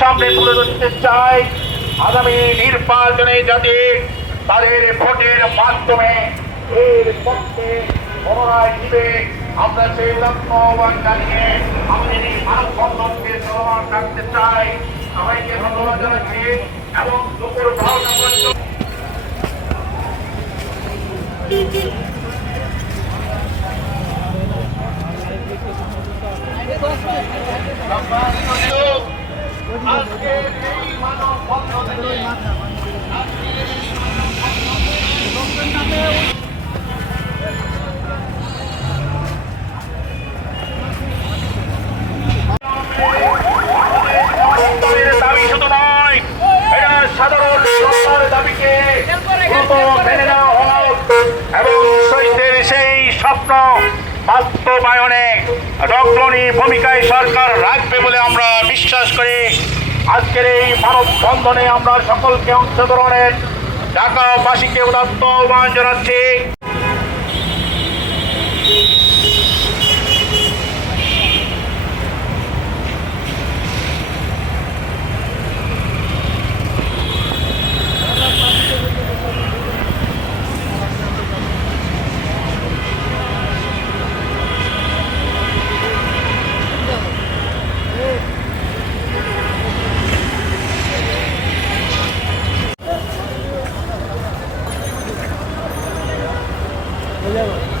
সামনে তুলে ধরতে চাই। আগামী নির্বাচনে যাতে তাদের ভোটের মাধ্যমে এর পক্ষে পুনরায় দিবে। আমরা সেই লক্ষ্য আহ্বান জানিয়ে আমাদের এই মানববন্ধনকে চলমান রাখতে চাই। সবাইকে ধন্যবাদ জানাচ্ছি এবং দুপুর বারোটা পর্যন্ত আজকে এই দাবিকে মেনে নেওয়া হোক এবং শহীদদের সেই স্বপ্ন বাস্তবায়নে অগ্রণী ভূমিকায় সরকার রাখবে বলে আমরা বিশ্বাস করি। আজকের এই মানববন্ধনে আমরা সকলকে অংশগ্রহণের ঢাকাবাসীকে উদাত্ত আহ্বান জানাচ্ছি। Дякую.